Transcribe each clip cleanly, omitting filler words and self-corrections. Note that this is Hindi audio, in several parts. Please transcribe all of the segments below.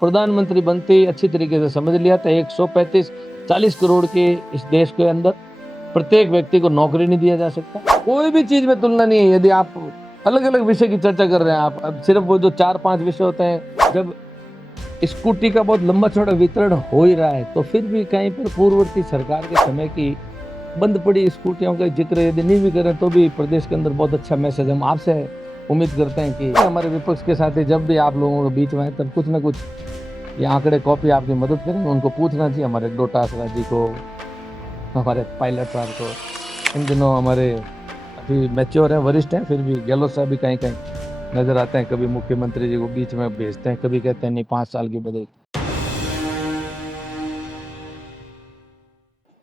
प्रधानमंत्री बनते ही अच्छी तरीके से समझ लिया था 135-40 करोड़ के इस देश के अंदर प्रत्येक व्यक्ति को नौकरी नहीं दिया जा सकता। कोई भी चीज में तुलना नहीं है। यदि आप अलग अलग विषय की चर्चा कर रहे हैं, आप अब सिर्फ वो जो 4-5 विषय होते हैं, जब स्कूटी का बहुत लंबा चौड़ा वितरण हो ही रहा है तो फिर भी कहीं पर पूर्ववर्ती सरकार के समय की बंद पड़ी स्कूटियों का जिक्र यदि नहीं भी करें तो भी प्रदेश के अंदर बहुत अच्छा मैसेज हम आपसे उम्मीद करते हैं कि हमारे विपक्ष के साथ जब भी आप लोगों के बीच में आए तब कुछ ना कुछ ये आंकड़े कॉपी आपकी मदद करेंगे। उनको पूछना चाहिए, हमारे डोटासरा जी को, हमारे पायलट साहब को। इन दिनों हमारे अभी मैच्योर हैं, वरिष्ठ हैं, फिर भी गहलोत साहब भी कहीं कहीं नजर आते हैं। कभी मुख्यमंत्री जी को बीच में भेजते हैं, कभी कहते हैं नहीं 5 साल की बदल।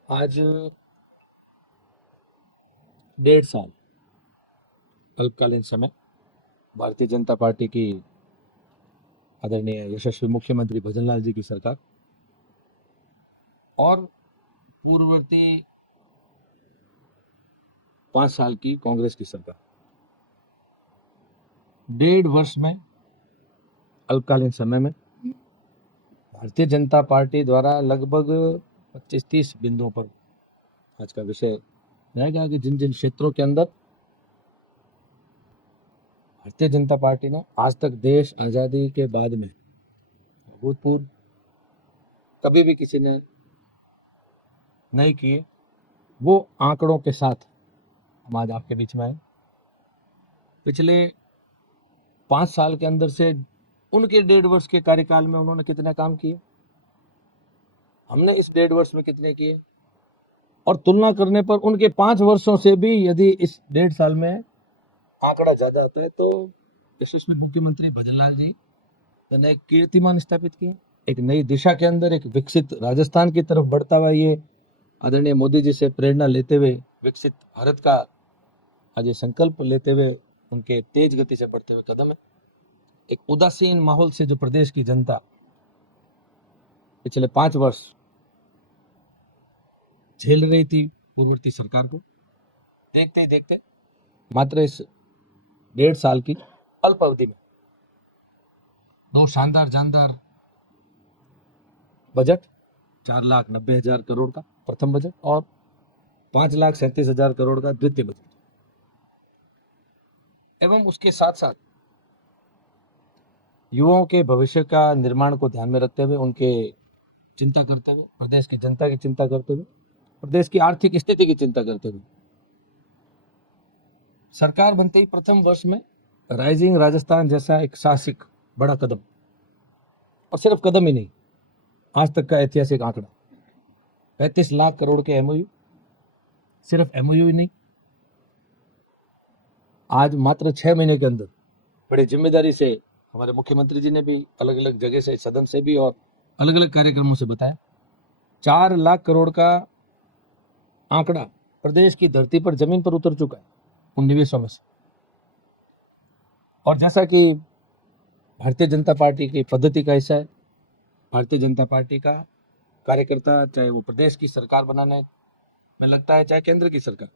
आज 1.5 साल अल्पकालीन समय भारतीय जनता पार्टी की आदरणीय यशस्वी मुख्यमंत्री भजनलाल जी की सरकार और पूर्ववर्ती 5 साल की कांग्रेस की सरकार, 1.5 वर्ष में अल्पकालीन समय में भारतीय जनता पार्टी द्वारा लगभग 25-30 बिंदुओं पर आज का विषय रहेगा कि जिन जिन क्षेत्रों के अंदर भारतीय जनता पार्टी ने आज तक देश आजादी के बाद में अभूतपूर्व कभी भी किसी ने नहीं किए, वो आंकड़ों के साथ हम आज आपके बीच में आए। पिछले 5 साल के अंदर से उनके 1.5 वर्ष के कार्यकाल में उन्होंने कितने काम किए, हमने इस 1.5 वर्ष में कितने किए, और तुलना करने पर उनके 5 वर्षों से भी यदि इस 1.5 साल में आंकड़ा ज्यादा आता है तो यशस्वी मुख्यमंत्री भजनलाल जी ने एक कीर्तिमान स्थापित किया। एक नई दिशा के अंदर एक विकसित राजस्थान की तरफ बढ़ता हुआ ये आदरणीय मोदी जी से प्रेरणा लेते हुए विकसित भारत का आज ये संकल्प लेते हुए उनके तेज गति से बढ़ते हुए कदम है। एक उदासीन माहौल से जो प्रदेश की जनता पिछले 5 वर्ष झेल रही थी पूर्ववर्ती सरकार को, देखते ही देखते मात्र इस 1.5 साल की अल्प अवधि में 2 शानदार जानदार बजट, 4,90,000 करोड़ का प्रथम बजट और 5,37,000 करोड़ का द्वितीय बजट, एवं उसके साथ साथ युवाओं के भविष्य का निर्माण को ध्यान में रखते हुए उनके चिंता करते हुए, प्रदेश की जनता की चिंता करते हुए, प्रदेश की आर्थिक स्थिति की चिंता करते हुए सरकार बनते ही प्रथम वर्ष में राइजिंग राजस्थान जैसा एक साहसिक बड़ा कदम, और सिर्फ कदम ही नहीं, आज तक का ऐतिहासिक आंकड़ा 35 लाख करोड़ के एमओयू, सिर्फ एमओयू ही नहीं, आज मात्र 6 महीने के अंदर बड़ी जिम्मेदारी से हमारे मुख्यमंत्री जी ने भी अलग अलग जगह से, सदन से भी और अलग अलग कार्यक्रमों से बताया, 4 लाख करोड़ का आंकड़ा प्रदेश की धरती पर, जमीन पर उतर चुका है उन निवेशों में से। और जैसा कि भारतीय जनता पार्टी की पद्धति का हिस्सा है, भारतीय जनता पार्टी का कार्यकर्ता चाहे वो प्रदेश की सरकार बनाने में लगता है चाहे केंद्र की सरकार,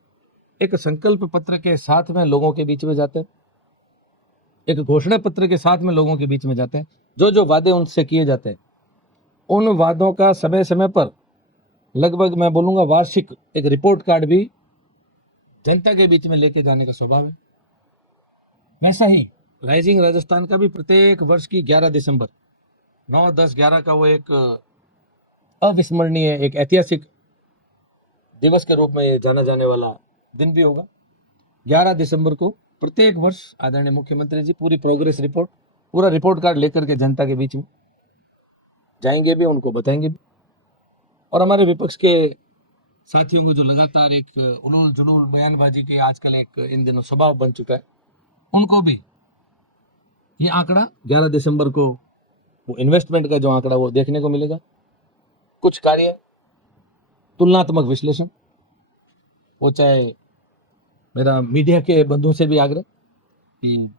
एक संकल्प पत्र के साथ में लोगों के बीच में जाते हैं, एक घोषणा पत्र के साथ में लोगों के बीच में जाते हैं। जो जो वादे उनसे किए जाते हैं उन वादों का समय समय पर लगभग मैं बोलूंगा वार्षिक एक रिपोर्ट कार्ड भी जनता के बीच में लेके जाने का स्वभाव है। वैसा ही राइजिंग राजस्थान का भी प्रत्येक वर्ष की 11 दिसंबर 9, 10, 11 का वो एक अविस्मरणीय, एक ऐतिहासिक दिवस के रूप में ये जाना जाने वाला दिन भी होगा। 11 दिसंबर को प्रत्येक वर्ष आदरणीय मुख्यमंत्री जी पूरी प्रोग्रेस रिपोर्ट, पूरा रिपोर्ट कार्ड लेकर के जनता के बीच में जाएंगे भी, उनको बताएंगे भी। और हमारे विपक्ष के साथियों को जो लगातार एक उलूल जुलूल बयानबाजी की आजकल एक इन दिनों स्वभाव बन चुका है, उनको भी ये आंकड़ा 11 दिसंबर को वो इन्वेस्टमेंट का जो आंकड़ा वो देखने को मिलेगा। कुछ कार्य, तुलनात्मक विश्लेषण, वो चाहे मेरा मीडिया के बंधुओं से भी आग्रह कि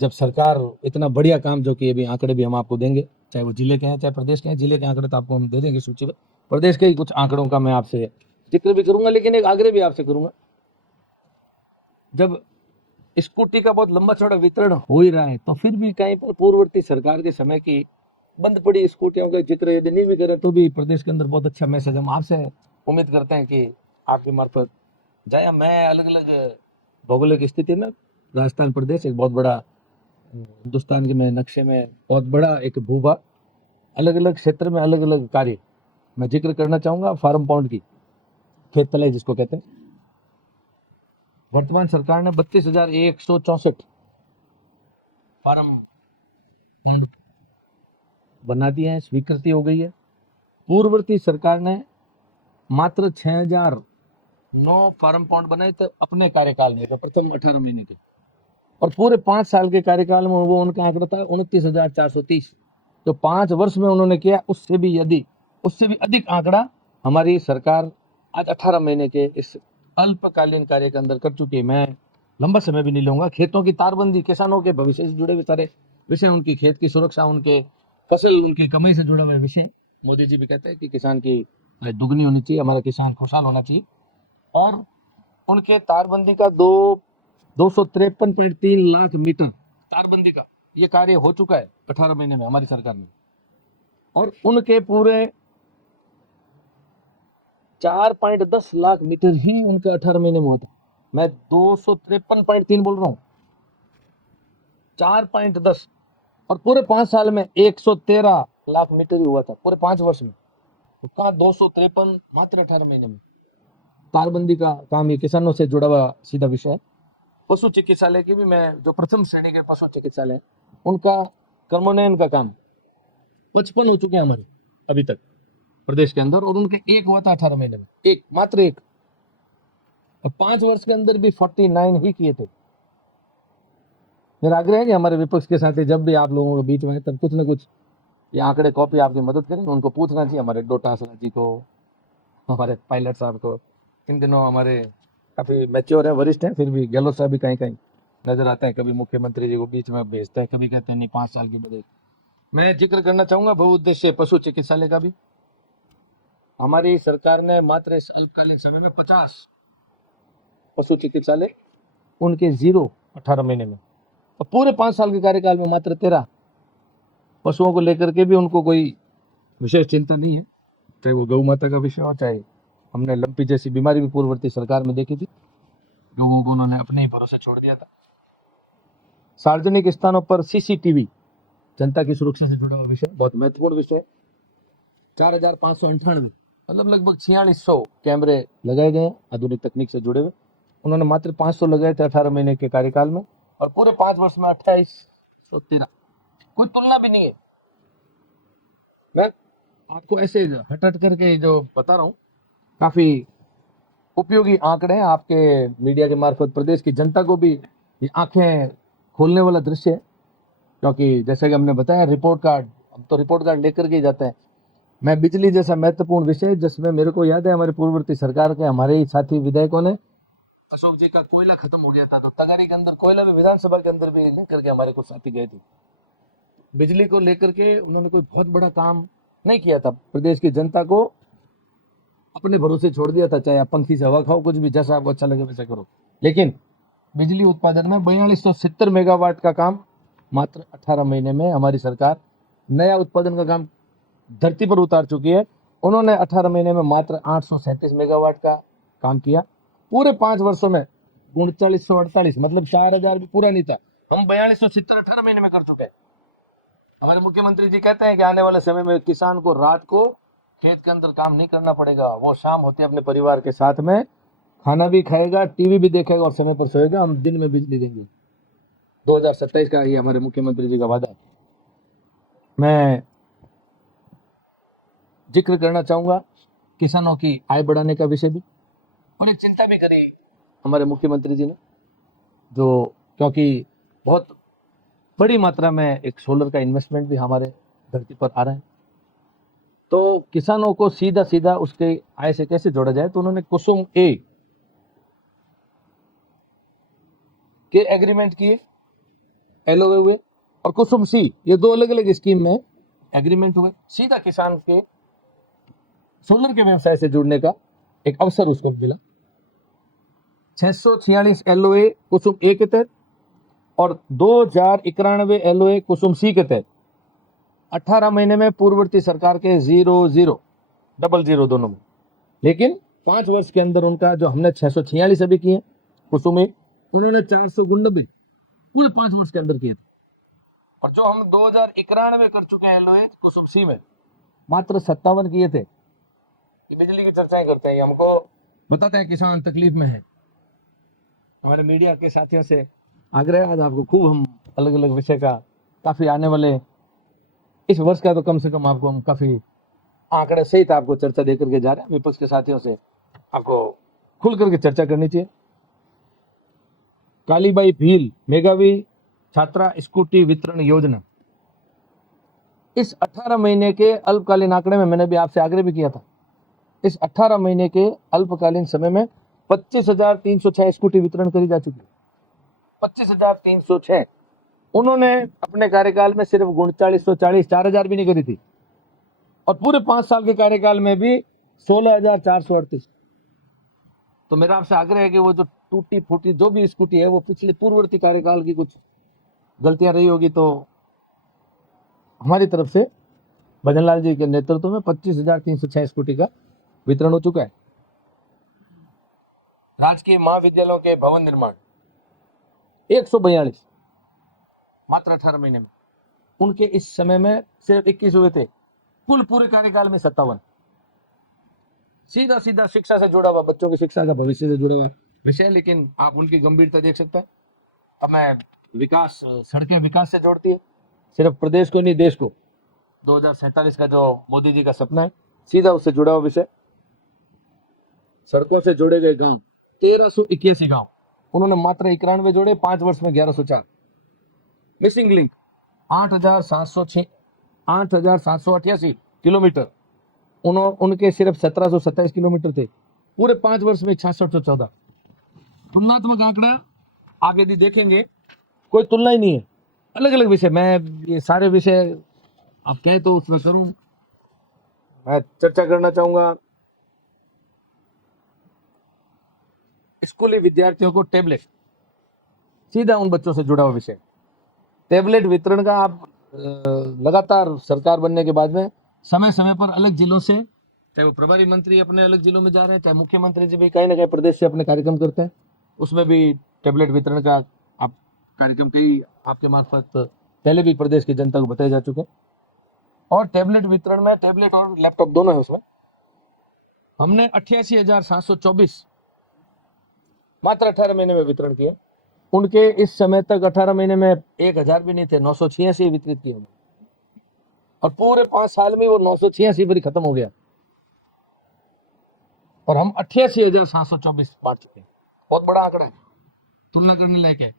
जब सरकार इतना बढ़िया काम जो कि अभी आंकड़े भी हम आपको देंगे, चाहे वो जिले के हैं चाहे प्रदेश के हैं, जिले के आंकड़े तो आपको हम दे देंगे सूची में, प्रदेश के ही कुछ आंकड़ों का मैं आपसे जिक्र भी करूंगा, लेकिन एक आग्रह भी आपसे करूंगा। जब स्कूटी का बहुत लंबा चौड़ा वितरण हो ही रहा है तो फिर भी कहीं पर पूर्ववर्ती सरकार के समय की बंद पड़ी स्कूटियों का जिक्र यदि नहीं भी करें तो भी प्रदेश के अंदर बहुत अच्छा मैसेज हम आपसे उम्मीद करते हैं कि आपकी मार्फत जाए। मैं अलग अलग भौगोलिक स्थिति में राजस्थान प्रदेश एक बहुत बड़ा हिंदुस्तान के में नक्शे में बहुत बड़ा एक भूभाग, अलग अलग क्षेत्र में अलग अलग कार्य मैं जिक्र करना चाहूंगा। फार्म पाउंड की खेत तलाई जिसको कहते हैं, वर्तमान सरकार ने 32,164 फार्म पाउंड बना दिए हैं, स्वीकृति हो गई है। पूर्ववर्ती सरकार ने मात्र 6,009 फार्म पाउंड बनाए थे अपने कार्यकाल में, प्रथम 18 महीने के, और पूरे 5 साल के कार्यकाल में वो उनका आंकड़ा था 29,430। तो 5 वर्ष में उन्होंने किया, उससे भी अधिक आंकड़ा हमारी सरकार आज 18 महीने के इस अल्पकालीन कार्य के अंदर कर चुकी है। मैं लंबा समय भी नहीं लूंगा। खेतों की तारबंदी, किसानों के भविष्य से जुड़े हुए सारे विषय, उनकी खेत की सुरक्षा, उनके फसल, उनकी कमाई से जुड़ा हुआ विषय। मोदी जी भी कहते हैं कि किसान की आय दुगनी होनी चाहिए, हमारा किसान खुशहाल होना चाहिए। और उनके तारबंदी का 253.3 लाख मीटर तारबंदी का ये कार्य हो चुका है 18 महीने में हमारी सरकार में। और उनके पूरे 4.10 लाख मीटर ही उनके 18 महीने में होता। मैं 253.3 बोल रहा हूँ, 4.10, और पूरे 5 साल में 113 लाख मीटर ही हुआ था पूरे 5 वर्ष में। तो कहा 253 मात्र 18 महीने में। तारबंदी का काम ये किसानों से जुड़ा हुआ सीधा विषय है। पशु चिकित्सालय की भी मैं, जो प्रथम श्रेणी के पशु चिकित्सालय, उनका कर्मोन्नयन का काम 55 हो चुके हैं हमारे अभी तक प्रदेश के अंदर, और उनके एक हुआ था 18 महीने में, मात्र एक, और 5 वर्ष के अंदर भी 49 ही किए थे। मेरा आग्रह है कि हमारे विपक्ष के साथ जब भी आप लोगों के बीच में तब कुछ न कुछ ये आंकड़े कॉपी आपकी मदद करें। उनको पूछना चाहिए, हमारे डोटासरा जी को, हमारे पायलट साहब को। इन दिनों हमारे काफी मैच्योर है, वरिष्ठ हैं, फिर भी गहलोत साहब भी कहीं कहीं नजर आते हैं। कभी मुख्यमंत्री जी को बीच में भेजते हैं, कभी कहते हैं नहीं 5 साल की बजट। मैं जिक्र करना चाहूंगा बहुउद्देश्य पशु चिकित्सालय का भी। हमारी सरकार ने मात्र इस अल्पकालीन समय में 50 पशु चिकित्सालय, उनके 0 18 महीने में, और पूरे 5 साल के कार्यकाल में मात्र 13। पशुओं को लेकर के भी उनको कोई विशेष चिंता नहीं है, चाहे वो गौ माता का विषय हो, चाहे हमने लंपी जैसी बीमारी भी पूर्ववर्ती सरकार में देखी थी, लोगों को उन्होंने अपने ही भरोसे छोड़ दिया था। सार्वजनिक स्थानों पर सीसीटीवी, जनता की सुरक्षा से जुड़ा हुआ विषय, बहुत महत्वपूर्ण विषय। 4,598, मतलब लगभग 4600 कैमरे लगाए गए आधुनिक तकनीक से जुड़े हुए। उन्होंने मात्र 500 लगाए थे 18 महीने के कार्यकाल में, और पूरे 5 वर्ष में 2813, कोई तुलना भी नहीं है। मैं आपको ऐसे हट करके जो बता रहा हूँ, काफी उपयोगी आंकड़े हैं, आपके मीडिया के मार्फत प्रदेश की जनता को भी ये आंखें खोलने वाला दृश्य है। क्योंकि जैसे कि हमने बताया, रिपोर्ट कार्ड, अब तो रिपोर्ट कार्ड लेकर के ही जाते हैं। मैं बिजली जैसा महत्वपूर्ण विषय, जिसमें मेरे को याद है हमारी पूर्ववर्ती सरकार के हमारे ही साथी विधायकों ने, अशोक जी का कोयला खत्म हो गया था तो तगारी के अंदर कोयला भी विधानसभा के अंदर भी लेकर के हमारे कुछ साथी गए थे। बिजली को लेकर के उन्होंने कोई बहुत बड़ा काम नहीं किया था, प्रदेश की जनता को अपने भरोसे छोड़ दिया था, चाहे आप पंखी से हवा खाओ, कुछ भी, जैसा आपको अच्छा लगे वैसा करो। लेकिन बिजली उत्पादन में 4270 मेगावाट का काम मात्र 18 महीने में हमारी सरकार नया उत्पादन का काम धरती पर उतार चुकी है। उन्होंने 18 महीने में मात्र 837 मेगावाट का काम किया। पूरे 5 वर्षों में 3948, मतलब 4000 भी पूरा नहीं था, हम 4270 18 महीने में कर चुके हैं। हमारे मुख्यमंत्री जी कहते हैं कि आने वाले समय में किसान को रात को खेत के अंदर काम नहीं करना पड़ेगा, वो शाम होते अपने परिवार के साथ में खाना भी खाएगा, टीवी भी देखेगा और समय पर सोएगा, हम दिन में बिजली देंगे। 2027 का ये हमारे मुख्यमंत्री जी का वादा है। मैं जिक्र करना चाहूंगा किसानों की आय बढ़ाने का विषय भी, और एक चिंता भी करी हमारे मुख्यमंत्री जी ने, जो क्योंकि बहुत बड़ी मात्रा में एक सोलर का इन्वेस्टमेंट भी हमारे धरती पर आ रहा है, तो किसानों को सीधा सीधा उसके आय से कैसे जोड़ा जाए। तो उन्होंने कुसुम ए के एग्रीमेंट किए, एलओए हुए, और कुसुम सी, ये 2 अलग अलग स्कीम में एग्रीमेंट हुए। सीधा किसान के सोलर के व्यवसाय से जुड़ने का एक अवसर उसको मिला। 646 एलओए कुसुम ए के तहत और 2091 एलओए कुसुम सी के तहत 18 महीने में पूर्ववर्ती सरकार के 0 0 दोनों में, लेकिन 5 वर्ष के अंदर उनका जो हमने 646 अभी किए कुसुम में, उन्होंने 499 पूरे 5 वर्ष के अंदर किए थे। और जो हम 2091 कर चुके हैं लोहे कुसुम सी में, मात्र 57 किए थे। ये बिजली की चर्चाएं करते हैं, ये हमको बताते हैं किसान तकलीफ में है। हमारे मीडिया के साथियों से आग्रह आज आपको खूब हम अलग अलग विषय का काफी आने वाले इस वर्ष का तो कम से कम आपको हम काफी आंकड़े सहित आपको चर्चा दे करके जा रहे हैं। विपक्ष के साथियों से आपको खुल करके चर्चा करनी चाहिए। कालीबाई भील मेघावी छात्रा स्कूटी वितरण योजना, इस 18 महीने के अल्पकालीन आंकड़े में मैंने भी आपसे आग्रह भी किया था, इस 18 महीने के अल्पकालीन समय में 25,306 स्कूटी वितरण करी जा चुकी है। 25,306 उन्होंने अपने कार्यकाल में सिर्फ 3940 4,000 भी नहीं करी थी, और पूरे 5 साल के कार्यकाल में भी 16,438। तो मेरा आपसे आग्रह है कि वो जो टूटी फूटी जो भी स्कूटी है वो पिछले पूर्ववर्ती कार्यकाल की कुछ गलतियां रही होगी, तो हमारी तरफ से भजनलाल जी के नेतृत्व में 25,306 स्कूटी का वितरण हो चुका है। राजकीय महाविद्यालयों के भवन निर्माण 142 मात्र 18 महीने में, उनके इस समय में सिर्फ 21 हुए थे, कुल पूरे कार्यकाल में 57। सीधा सीधा शिक्षा से जुड़ा हुआ, बच्चों की शिक्षा का भविष्य से जुड़ा हुआ विषय, लेकिन आप उनकी गंभीरता देख सकते हैं। अब मैं विकास, सड़कें विकास से जोड़ती है, सिर्फ प्रदेश को नहीं देश को। 2047 का जो मोदी जी का सपना है, सीधा उससे जुड़ा हुआ विषय। सड़कों से जोड़े गए गांव 1381 गांव, उन्होंने मात्र 91 जोड़े, 5 वर्ष में 1104। मिसिंग लिंक 8,788 किलोमीटर, उनके सिर्फ 1727 किलोमीटर थे, पूरे 5 वर्ष में 6614। तुलनात्मक आंकड़ा आप यदि देखेंगे कोई तुलना ही नहीं है, अलग अलग विषय। मैं ये सारे विषय आप कहें तो उसमें करूं, मैं चर्चा करना चाहूंगा स्कूली विद्यार्थियों को टेबलेट, सीधा उन बच्चों से जुड़ा हुआ विषय। टेबलेट वितरण का आप लगातार सरकार बनने के बाद में समय समय पर अलग जिलों से, चाहे वो प्रभारी मंत्री अपने अलग जिलों में जा रहे हैं, चाहे मुख्यमंत्री जी भी कहीं ना कहीं प्रदेश से अपने कार्यक्रम करते हैं, उसमें भी टेबलेट वितरण का आप कार्यक्रम कई आपके मार्फत पहले भी प्रदेश की जनता को बताए जा चुके हैं। और टेबलेट वितरण में टेबलेट और लैपटॉप दोनों है, उसमें हमने 88,724 मात्र 18 महीने में वितरण किया। उनके इस समय तक 18 महीने में 1,000 भी नहीं थे, 986 वितरित किए, और पूरे 5 साल में वो 986 पर खत्म हो गया, और हम 88,724 बांट चुके हैं। बहुत बड़ा आंकड़ा है, तुलना करने लायक है।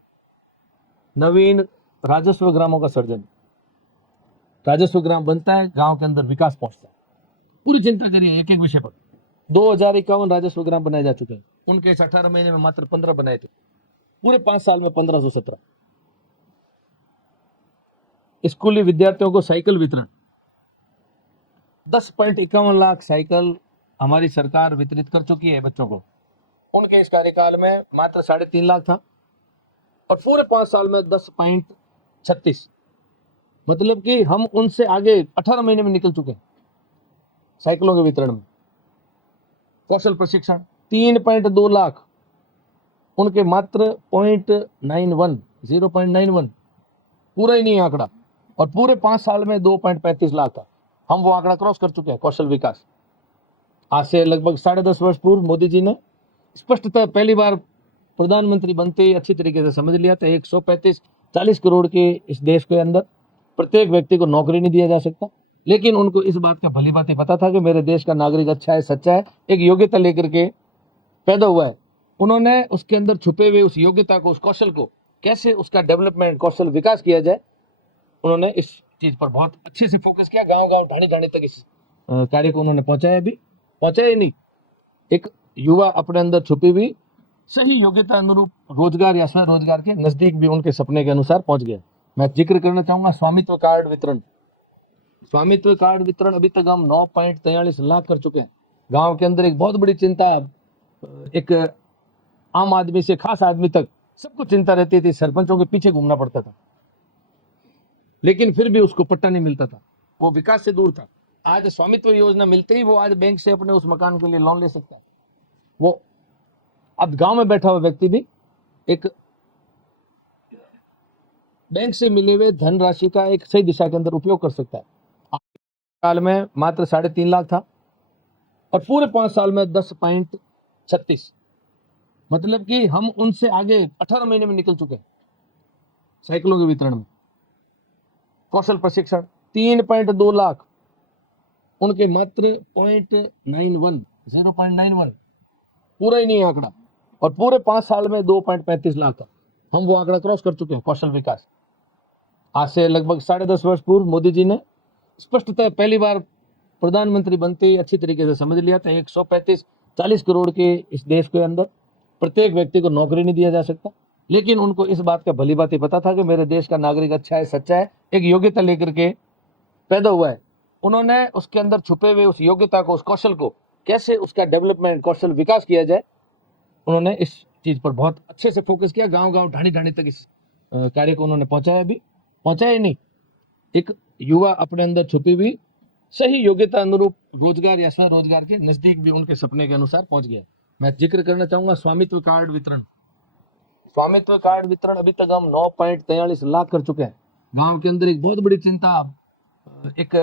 नवीन राजस्व ग्रामों का सर्जन, राजस्व ग्राम बनता है, गांव के अंदर विकास पहुंचता है। पूरी चिंता करिए एक एक विषय पर। 2051 राजस्व ग्राम बनाए जा चुके हैं, उनके इस 18 महीने में मात्र 15 बनाए थे, पूरे 5 साल में 1517। स्कूली विद्यार्थियों को साइकिल वितरण 10.51 लाख साइकिल हमारी सरकार वितरित कर चुकी है बच्चों को। उनके इस कार्यकाल में मात्र 3.5 लाख था, और पूरे 5 साल में 10.36, मतलब कि हम उनसे आगे 18 महीने में निकल चुके हैं साइकिलों के वितरण में। कौशल प्रशिक्षण 3.2 लाख, उनके मात्र 0.91, पूरा ही नहीं आंकड़ा, और पूरे 5 साल में 2.35 लाख था। हम वो आंकड़ा क्रॉस कर चुके हैं। कौशल विकास आज से लगभग 10.5 वर्ष पूर्व मोदी जी ने स्पष्टतः पहली बार प्रधानमंत्री बनते ही अच्छी तरीके से समझ लिया था, 135-40 करोड़ के इस देश के अंदर प्रत्येक व्यक्ति को नौकरी नहीं दिया जा सकता, लेकिन उनको इस बात का भली भांति पता था कि मेरे देश का नागरिक अच्छा है, सच्चा है, एक योग्यता लेकर के पैदा हुआ है। उन्होंने उसके अंदर छुपे हुए उस योग्यता को, उस कौशल को कैसे उसका डेवलपमेंट, कौशल विकास किया जाए, उन्होंने इस चीज पर बहुत अच्छे से फोकस किया। गांव गांव ढाणी ढाणी तक इस कार्य को उन्होंने पहुंचाया, भी पहुंचाया ही नहीं, एक युवा अपने अंदर छुपी हुई सही योग्यता अनुरूप रोजगार या स्वरोजगार के नजदीक भी उनके सपने के अनुसार पहुंच गया। मैं जिक्र करना चाहूंगा स्वामित्व कार्ड वितरण। स्वामित्व कार्ड वितरण अभी तक हम 9.43 लाख कर चुके हैं। गांव के अंदर एक बहुत बड़ी चिंता, एक आम आदमी से खास आदमी तक सबको चिंता रहती थी, सरपंचों के पीछे घूमना पड़ता था, लेकिन फिर भी उसको पट्टा नहीं मिलता था। वो विकास से दूर था। आज स्वामित्व योजना मिलते ही वो आज बैंक से अपने उस मकान के लिए लोन ले सकता है। वो अब गांव में बैठा हुआ व्यक्ति भी एक बैंक से मिले हुए धनराशि का एक सही दिशा के अंदर उपयोग कर सकता है। काल में मात्र 3.5 लाख था और पूरे 5 साल में 10.36, मतलब कि हम उनसे आगे 18 महीने में निकल चुके हैं साइकिलों के वितरण में। कौशल प्रशिक्षण 3.2 लाख, उनके मात्र 0.91, पूरा ही नहीं है आंकड़ा, और पूरे 5 साल में 2.35 लाख था। हम वो आंकड़ा क्रॉस कर चुके हैं कौशल विकास। आज से लगभग 10.5 वर्ष पूर्व मोदी जी ने स्पष्टतः पहली बार प्रधानमंत्री बनते ही अच्छी तरीके से समझ लिया था 135-40 करोड़ के इस देश के अंदर प्रत्येक व्यक्ति को नौकरी नहीं दिया जा सकता, लेकिन उनको इस बात का भली भांति पता था कि मेरे देश का नागरिक अच्छा है, सच्चा है, एक योग्यता लेकर के पैदा हुआ है। उन्होंने उसके अंदर छुपे हुए उस योग्यता को, उस कौशल को कैसे उसका डेवलपमेंट, कौशल विकास किया जाए, उन्होंने इस चीज पर बहुत अच्छे से फोकस किया। गांव गांव ढाणी ढाणी तक इस कार्य को उन्होंने पहुंचाया, भी पहुंचाया ही नहीं, एक युवा अपने अंदर छुपी हुई सही योग्यता अनुरूप रोजगार या स्वरोजगार के नजदीक भी उनके सपने के अनुसार पहुंच गया। मैं जिक्र करना चाहूंगा स्वामित्व कार्ड वितरण। स्वामित्व कार्ड वितरण अभी तक हम 9.43 लाख कर चुके हैं। गांव के अंदर एक बहुत बड़ी चिंता, एक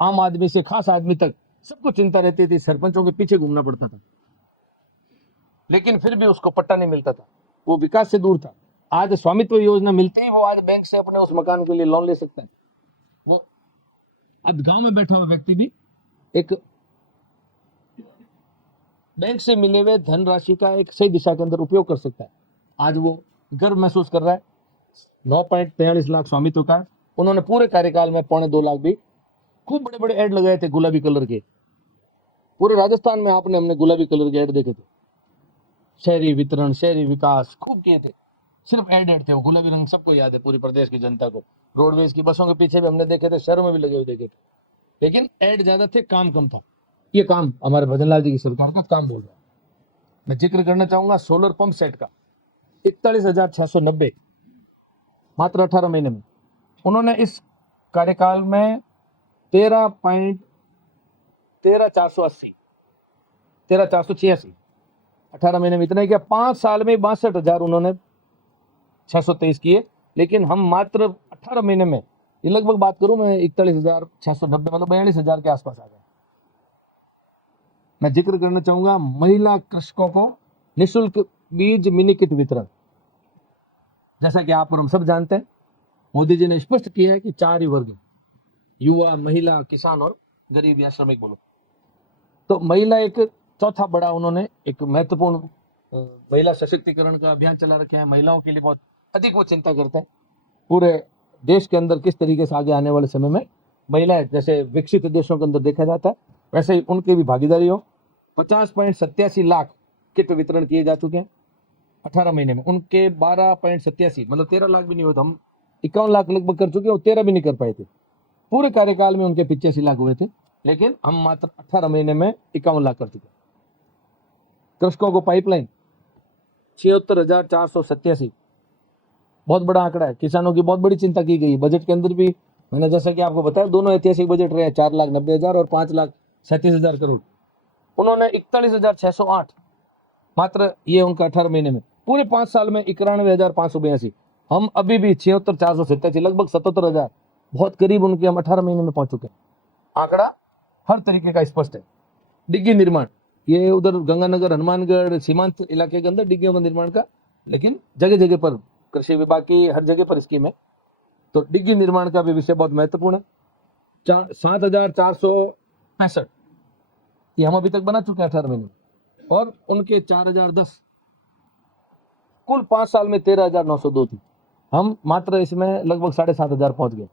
आम आदमी से खास आदमी तक सबको चिंता रहती थी, सरपंचों के पीछे घूमना पड़ता था, लेकिन फिर भी उसको पट्टा नहीं मिलता था, वो विकास से दूर था। आज स्वामित्व योजना मिलते ही वो आज बैंक से अपने उस मकान के लिए लोन ले सकता है। वो अब गांव में बैठा हुआ व्यक्ति भी एक बैंक से मिले हुए धनराशि का एक सही दिशा के अंदर उपयोग कर सकता है। आज वो गर्व महसूस कर रहा है। 9.43 लाख स्वामित्व का, उन्होंने पूरे कार्यकाल में 2.25 लाख भी खूब बड़े बड़े ऐड लगाए थे गुलाबी कलर के। पूरे राजस्थान में आपने हमने गुलाबी कलर के ऐड देखे थे। शहरी वितरण, शहरी विकास खूब किए थे, सिर्फ ऐड थे वो। गुलाबी रंग सबको याद है, पूरी प्रदेश की जनता को। रोडवेज की बसों के पीछे भी हमने देखे थे, शहरों में भी लगे हुए देखे थे, लेकिन ऐड ज्यादा थे, काम कम था। ये काम हमारे भजनलाल जी की सरकार का काम बोल रहा है। मैं जिक्र करना चाहूंगा सोलर पंप सेट का, 41,690 मात्र 18 महीने में। उन्होंने इस कार्यकाल में 13,486 18 महीने में इतना ही किया। 5 साल में 62,000 उन्होंने 623 किए, लेकिन हम मात्र 18 महीने में, ये लगभग बात करूं मैं 41,690, मतलब 42,000 के आसपास आ गए। मैं जिक्र करना चाहूंगा महिला कृषकों को निःशुल्क बीज मिनी किट वितरण। जैसा कि आप और हम सब जानते हैं, मोदी जी ने स्पष्ट किया है कि 4 ही वर्ग, युवा, महिला, किसान और गरीब या श्रमिक बोलो। तो महिला एक चौथा बड़ा उन्होंने एक महत्वपूर्ण महिला सशक्तिकरण का अभियान चला रखे हैं। महिलाओं के लिए बहुत अधिक वो चिंता करते हैं। पूरे देश के अंदर किस तरीके से आगे आने वाले समय में महिलाएं, जैसे विकसित देशों के अंदर देखा जाता है, वैसे ही उनकी भी भागीदारी हो। 50.87 लाख किट वितरण किए जा चुके हैं 18 महीने में। उनके 12.87, मतलब 13 लाख भी नहीं हुए, तो हम 51 लाख लगभग कर चुके हैं, और 13 भी नहीं कर पाए थे। पूरे कार्यकाल में उनके 85 लाख हुए थे, लेकिन हम मात्र 18 महीने में 51 लाख कर चुके। कृषकों को पाइपलाइन 76,487, बहुत बड़ा आंकड़ा है। किसानों की बहुत बड़ी चिंता की गई। बजट के अंदर भी मैंने जैसा कि आपको बताया, दोनों ऐतिहासिक बजट रहे हैं, 4,90,000 और 5,37,000 करोड़। उन्होंने 41,608 मात्र, ये उनका 18 महीने में। पूरे 5 साल में 91,582। हम अभी भी 76,487, लगभग 77,000, बहुत करीब उनके हम 18 महीने में पहुंच चुके हैं। आंकड़ा हर तरीके का स्पष्ट है। डिग्गी निर्माण, ये उधर गंगानगर, हनुमानगढ़, सीमांत इलाके के अंदर डिग्गियों का निर्माण का, लेकिन जगह जगह पर कृषि विभाग की हर जगह पर स्कीम है। तो डिग्गी निर्माण का भी विषय बहुत महत्वपूर्ण है। 7,465 ये हम अभी तक बना चुके हैं 18 महीने, और उनके 4,010। कुल 5 साल में 13,902 थी, हम मात्र इसमें लगभग 7,500 पहुंच गए।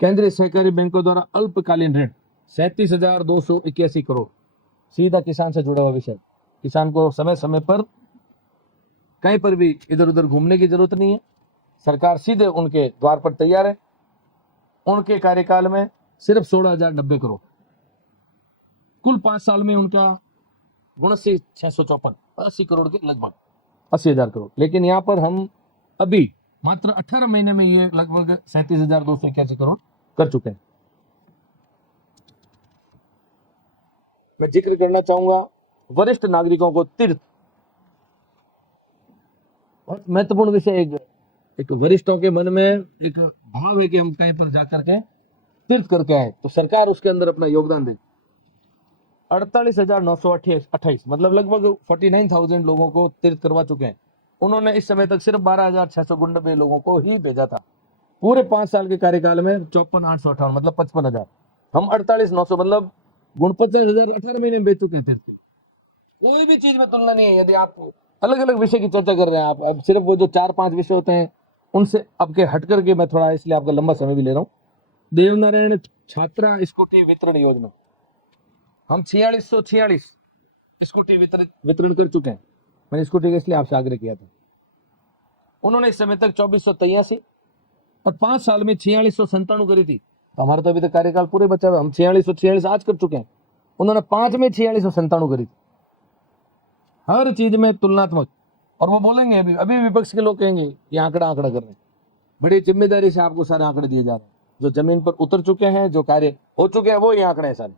केंद्रीय सहकारी बैंकों द्वारा अल्पकालीन ऋण 37,281 करोड़, सीधा किसान से जुड़ा हुआ विषय। किसान को समय समय पर कहीं पर भी इधर उधर घूमने की जरूरत नहीं है, सरकार सीधे उनके द्वार पर तैयार है। उनके कार्यकाल में सिर्फ 16,090 करोड़, कुल 5 साल में उनका 79,654, 80 करोड़ के लगभग, 80,000 करोड़। लेकिन यहाँ पर हम अभी मात्र 18 महीने में ये लगभग 37,281 करोड़ कर चुके हैं। मैं जिक्र करना चाहूंगा वरिष्ठ नागरिकों को तीर्थ, बहुत महत्वपूर्ण विषय। एक वरिष्ठों के मन में एक भाव है कि हम कहीं पर जाकर के तीर्थ करके आए, तो सरकार उसके अंदर अपना योगदान दे। 48,928 मतलब लगभग 49,000 लोगों को तीर्थ करवा चुके हैं। उन्होंने इस समय तक सिर्फ 12,699 लोगों को ही भेजा था। पूरे 5 साल के कार्यकाल में 54,858 मतलब 55,000। हम 48,900 मतलब 49,000 18 महीने में बेच चुके हैं तीर्थ। कोई भी चीज में तुलना नहीं है। यदि आप अलग अलग विषय की चर्चा कर रहे हैं, आप अब सिर्फ वो जो 4-5 विषय होते हैं उनसे आपके हट करके, मैं थोड़ा इसलिए आपका लंबा समय भी ले रहा हूँ। देवनारायण छात्रा स्कूटी वितरण योजना, हम 4646 स्कूटी वितरण कर चुके हैं। मैंने स्कूटी का इसलिए आपसे आग्रह किया था। उन्होंने इस समय तक 2483 और 5 साल में 4697 करी थी। तो हमारा तो अभी तक कार्यकाल पूरे बचा हुआ, हम 4646 आज कर चुके हैं। उन्होंने 5 में 4697 करी थी। हर चीज में तुलनात्मक। और वो बोलेंगे, अभी विपक्ष के लोग कहेंगे ये आंकड़ा कर रहे हैं। बड़ी जिम्मेदारी से आपको सारे आंकड़े दिए जा रहे हैं। जो जमीन पर उतर चुके हैं, जो कार्य हो चुके हैं, वो ये आंकड़े हैं सारे।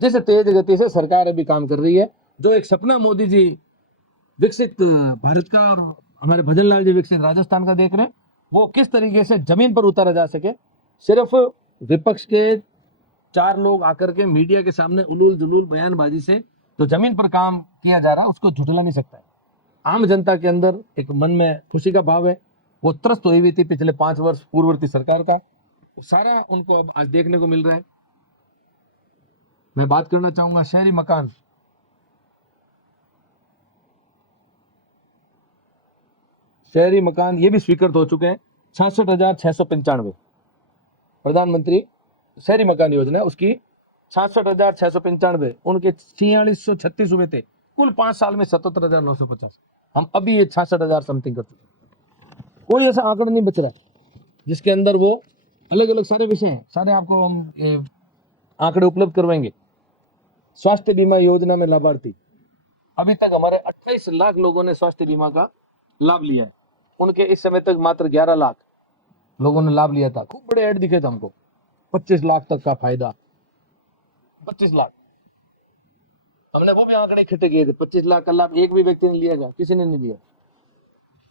जैसे तेज गति से सरकार अभी काम कर रही है, जो एक सपना मोदी जी विकसित भारत का और हमारे भजनलाल जी विकसित राजस्थान का देख रहे हैं, वो किस तरीके से जमीन पर उतारा जा सके। सिर्फ विपक्ष के 4 लोग आकर के मीडिया के सामने उलूल जुलूल बयानबाजी से जो जमीन पर काम किया जा रहा है उसको झुठला नहीं सकता है। आम जनता के अंदर एक मन में खुशी का भाव है। वो त्रस्त हुई हुई थी पिछले 5 वर्ष पूर्ववर्ती सरकार का, सारा उनको अब आज देखने को मिल रहा है। मैं बात करना चाहूंगा शहरी मकान। शहरी मकान ये भी स्वीकृत हो चुके हैं। 66,695 प्रधानमंत्री शहरी मकान योजना, उसकी 66,695, उनके 4636 हुए थे। कुल 5 साल में 77,950। हम अभी ये 66,000 समथिंग कर चुके हैं। कोई ऐसा आंकड़ा नहीं बच रहा जिसके अंदर वो अलग अलग सारे विषय हैं। सारे आपको हम आंकड़े उपलब्ध करवाएंगे। स्वास्थ्य बीमा योजना में लाभार्थी, अभी तक हमारे 28 लाख लोगों ने स्वास्थ्य बीमा का लाभ लिया है। उनके इस समय तक मात्र 11 लाख लोगों ने लाभ लिया था। खूब बड़े ऐड दिखे थे हमको, 25 लाख तक का फायदा। 25 लाख हमने वो भी आंकड़े इकट्ठे किए थे। 25 लाख का लाभ एक भी व्यक्ति ने लिया, किसी ने नहीं लिया।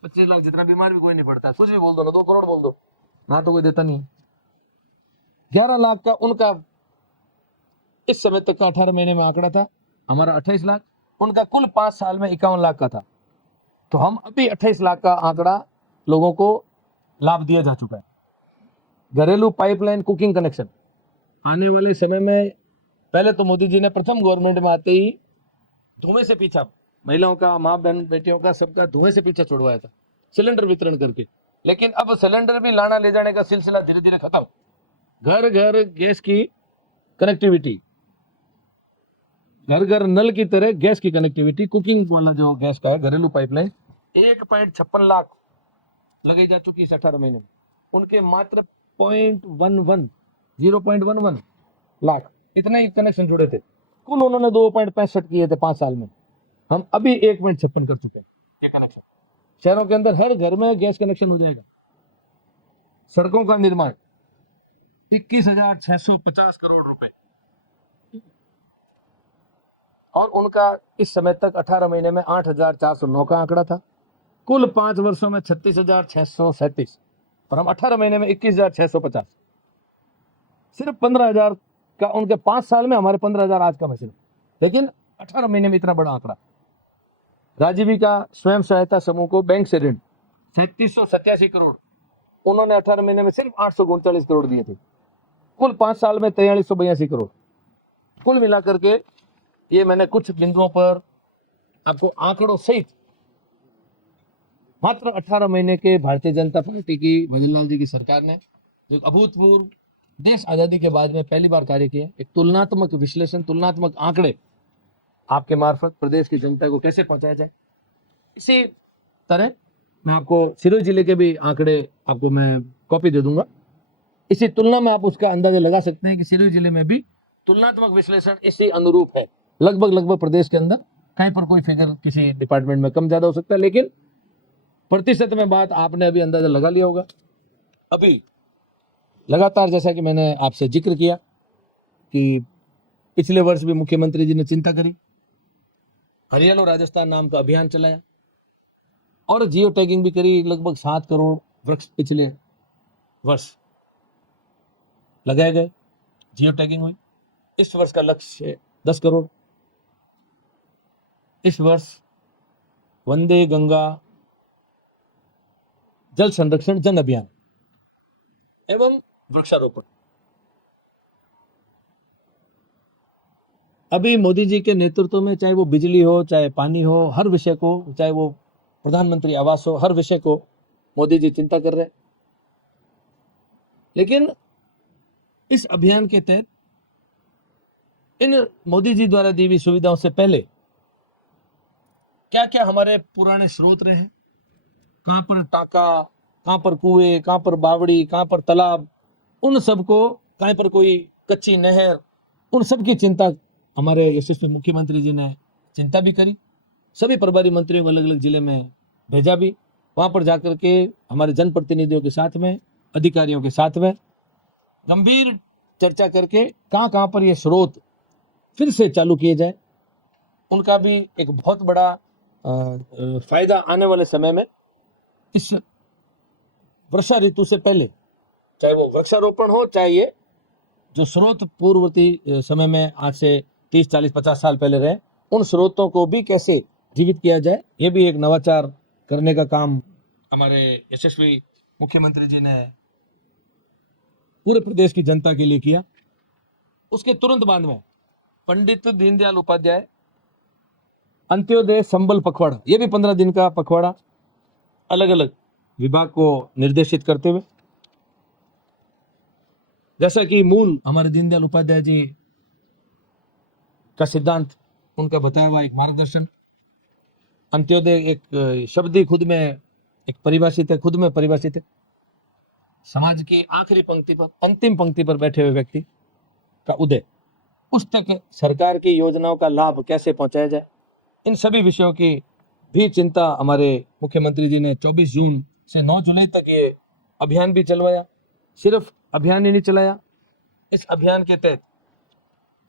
25 लाख जितना बीमार भी कोई नहीं पड़ता। कुछ भी बोल दो ना, 2 करोड़ बोल दो ना, तो कोई देता नहीं। 11 लाख का उनका इस समय तक का 18 महीने में आंकड़ा था, हमारा 28 लाख। उनका कुल 5 साल में 51 लाख का था। तो हम अभी 28 लाख का आंकड़ा लोगों को लाभ दिया जा चुका है। घरेलू पाइपलाइन कुकिंग कनेक्शन, आने वाले समय में, पहले तो मोदी जी ने प्रथम गवर्नमेंट में आते ही धुएं से पीछा, महिलाओं का, माँ बहन बेटियों का, सबका धुएं से पीछा छुड़वाया था सिलेंडर वितरण करके। लेकिन अब सिलेंडर भी लाना ले जाने का सिलसिला धीरे धीरे खत्म। घर घर गैस की कनेक्टिविटी, घर घर नल की तरह गैस की कनेक्टिविटी, कुकिंग वाला जो गैस का है घरेलू पाइपलाइन 1.56 लाख लगाई जा चुकी है 18 महीने में। उनके मात्र 0.11 लाख इतने ही कनेक्शन जुड़े थे। कुल उन्होंने 2.65 किए थे 5 साल में। हम अभी 1.56 कर चुके हैं ये कनेक्शन। शहरों के अंदर हर घर में गैस कनेक्शन हो जाएगा। सड़कों का निर्माण 21,650 करोड़ रुपए, और उनका इस समय तक 18 महीने में 8,409 का आंकड़ा था। कुल 5 वर्षों में 36,637, और हम 18 महीने में 21,650। सिर्फ 15,000 का उनके 5 साल में, हमारे 15,000 आज का मशीन, लेकिन 18 महीने में इतना बड़ा आंकड़ा। राजीविका स्वयं सहायता समूह को बैंक से ऋण 3787 करोड़, उन्होंने 18 महीने में सिर्फ 839 करोड़ दिए थे। कुल 5 साल में 4382 करोड़। कुल मिलाकर के ये मैंने कुछ बिंदुओं पर आपको आंकड़ों सहित मात्र 18 महीने के भारतीय जनता पार्टी की, भजनलाल जी की सरकार ने जो अभूतपूर्व देश आजादी के बाद में पहली बार कार्य किए, एक तुलनात्मक विश्लेषण, तुलनात्मक आंकड़े आपके मार्फत प्रदेश की जनता को कैसे पहुंचाया जाए। इसी तरह मैं आपको सिरोही जिले के भी आंकड़े आपको मैं कॉपी दे दूंगा। इसी तुलना में आप उसका अंदाजा लगा सकते हैं कि सिरोही जिले में भी तुलनात्मक विश्लेषण इसी अनुरूप है। लगभग प्रदेश के अंदर कहीं पर कोई फिगर किसी डिपार्टमेंट में कम ज्यादा हो सकता है, लेकिन प्रतिशत में बात आपने अभी अंदाजा लगा लिया होगा। अभी लगातार जैसा कि मैंने आपसे जिक्र किया कि पिछले वर्ष भी मुख्यमंत्री जी ने चिंता करी, हरियाणा राजस्थान नाम का अभियान चलाया और जियो टैगिंग भी करी। लगभग 7 करोड़ वृक्ष पिछले वर्ष लगाए गए, जियो टैगिंग हुई। इस वर्ष का लक्ष्य 10 करोड़। इस वर्ष वंदे गंगा जल संरक्षण जन अभियान एवं वृक्षारोपण। अभी मोदी जी के नेतृत्व में चाहे वो बिजली हो, चाहे पानी हो, हर विषय को, चाहे वो प्रधानमंत्री आवास हो, हर विषय को मोदी जी चिंता कर रहे हैं। लेकिन इस अभियान के तहत इन मोदी जी द्वारा दी हुई सुविधाओं से पहले क्या क्या हमारे पुराने स्रोत रहे हैं, कहां पर टाका, कहां पर कुएं, कहां पर बावड़ी, कहां पर तालाब, उन सबको, कहां पर कोई कच्ची नहर, उन सब की चिंता हमारे यशस्वी मुख्यमंत्री जी ने चिंता भी करी। सभी प्रभारी मंत्रियों को अलग अलग जिले में भेजा भी, वहां पर जाकर के हमारे जनप्रतिनिधियों के साथ में, अधिकारियों के साथ में गंभीर चर्चा करके कहां कहां पर ये स्रोत फिर से चालू किए जाए। उनका भी एक बहुत बड़ा फायदा आने वाले समय में, इस वर्षा ऋतु से पहले, चाहे वो वृक्षारोपण हो, चाहे ये जो स्रोत पूर्ववर्ती समय में आज से 30, 40, 50 साल पहले रहे, उन स्रोतों को भी कैसे जीवित किया जाए, ये भी एक नवाचार करने का काम हमारे यशस्वी मुख्यमंत्री जी ने पूरे प्रदेश की जनता के लिए किया। उसके तुरंत बाद में पंडित दीनदयाल उपाध्याय अंत्योदय संबल पखवाड़ा, ये भी 15 दिन का पखवाड़ा अलग अलग विभाग को निर्देशित करते हुए, जैसा कि मूल हमारे दीनदयाल उपाध्याय जी का सिद्धांत, उनका बताया हुआ एक मार्गदर्शन। अंत्योदय एक शब्द ही खुद में एक परिभाषित है, खुद में परिभाषित है। समाज की आखिरी पंक्ति पर, अंतिम पंक्ति पर बैठे हुए व्यक्ति का उदय, उस तक सरकार की योजनाओं का लाभ कैसे पहुंचाया जाए, इन सभी विषयों की भी चिंता हमारे मुख्यमंत्री जी ने 24 जून से 9 जुलाई तक ये अभियान भी चलवाया। सिर्फ अभियान ही नहीं चलाया, इस अभियान के तहत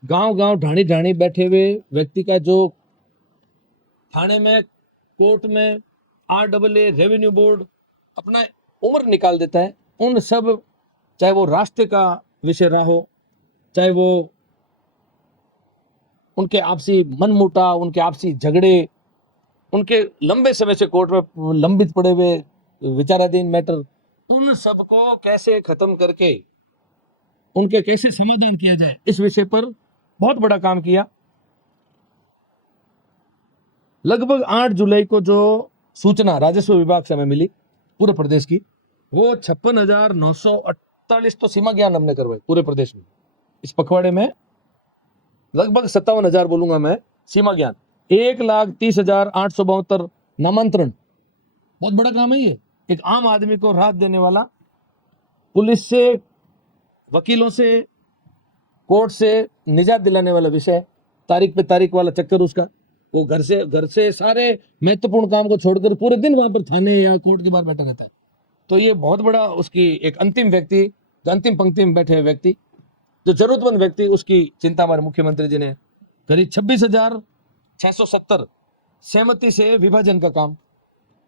गांव गांव, ढाणी ढाणी बैठे हुए व्यक्ति का जो थाने में, कोर्ट में, RAA, रेवेन्यू बोर्ड अपना उम्र निकाल देता है, उन सब, चाहे वो रास्ते का विषय रहा हो, चाहे वो उनके आपसी मनमुटाव, उनके आपसी झगड़े, उनके लंबे समय से कोर्ट में लंबित पड़े हुए विचाराधीन मैटर, उन सबको कैसे खत्म करके उनके कैसे समाधान किया जाए, इस विषय पर बहुत बड़ा काम किया। लगभग 8 जुलाई को जो सूचना राजस्व विभाग से हमें मिली पूरे प्रदेश की, वो 56,948 तो सीमा ज्ञान हमने करवाए पूरे प्रदेश में। इस पखवाड़े में लगभग 57,000 बोलूंगा मैं सीमा ज्ञान, 1,30,872 नामांतरण। बहुत बड़ा काम है ये, एक आम आदमी को राहत देने वाला, पुलिस से, वकीलों से, कोर्ट से निजात दिलाने वाला विषय। तारीख पे तारीख वाला चक्कर उसका, वो घर से सारे महत्वपूर्ण काम को छोड़कर पूरे दिन वहां पर थाने या कोर्ट के बाहर बैठा रहता है। तो ये बहुत बड़ा उसकी एक अंतिम व्यक्ति, जो अंतिम पंक्ति में बैठे व्यक्ति, जो जरूरतमंद व्यक्ति, उसकी चिंता हमारे मुख्यमंत्री जी ने करी। 26,670 सहमति से विभाजन का काम,